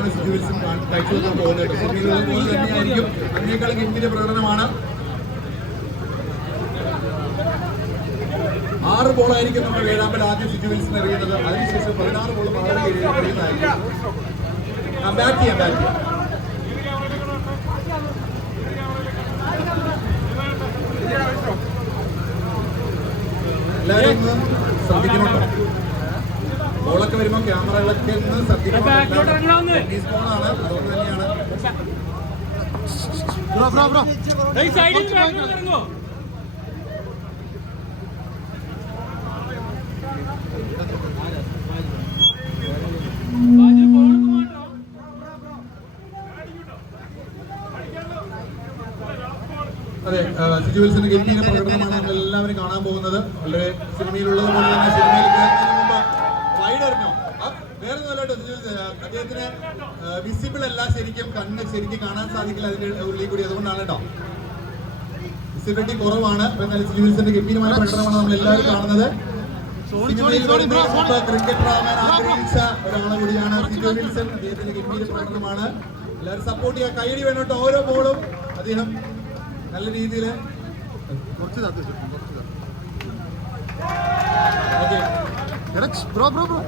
പ്രകടനമാണ് സിറ്റുവേഷൻ തന്നെയായിരിക്കും. അതിനേക്കാൾ ഗംഭീര പ്രകടനമാണ്? ആറ് ബോളായിരിക്കും നമ്മൾ വേഴാമ്പൽ ആദ്യം സിറ്റുവേഷൻ എറിയുന്നത് അതിനുശേഷം പതിനാറ് ബോൾ എറിയുന്നതായിരിക്കും ബാറ്റ് ചെയ്യാം ബാറ്റ് ചെയ്യാം. എല്ലാവരും ശ്രദ്ധിക്കണം ബോളൊക്കെ വരുമ്പോൾ ക്യാമറകളൊക്കെ ഒന്ന് ശ്രദ്ധിക്കണം. ബാക്കിലോട്ട് ഇറങ്ങണമെന്ന്. ടെന്നീസ് ബോളാണ് അതുകൊണ്ട് തന്നെയാണ്. ബാജി ബോളൊക്കെ മാറ്റോ അതെ സിറ്റുവേഷന് ഗംഭീര പ്രകടനമാണ് നമ്മൾ എല്ലാവരും കാണാൻ പോകുന്നത്. വളരെ സിനിമയിലുള്ളത് പോലെ വേറെ അദ്ദേഹത്തിന് വിസിബിൾ അല്ല ശരിക്കും കണ്ണ് ശരിക്കും കാണാൻ സാധിക്കില്ല അതിന്റെ ഉള്ളിൽ കൂടി. അതുകൊണ്ടാണ് കേട്ടോ വിസിബിലിറ്റി കുറവാണ്. എന്നാലും സിറ്റുവേഷന്റെ ഗംഭീരമായ പ്രകടനമാണ് നമ്മൾ എല്ലാവരും കാണുന്നത്. ആകാൻ ആഗ്രഹിച്ച ഒരാളെ കൂടിയാണ് സിജോ വിൽസൺ. അദ്ദേഹത്തിന്റെ ഗംഭീര പ്രകടനമാണ്. എല്ലാവരും സപ്പോർട്ട് ചെയ്യാൻ കൈയടി വേണം കേട്ടോ ഓരോ ബോളും അദ്ദേഹം നല്ല രീതിയിൽ കുറച്ച് താത്ത് കുറച്ച് താത്ത്. Bro bro bro.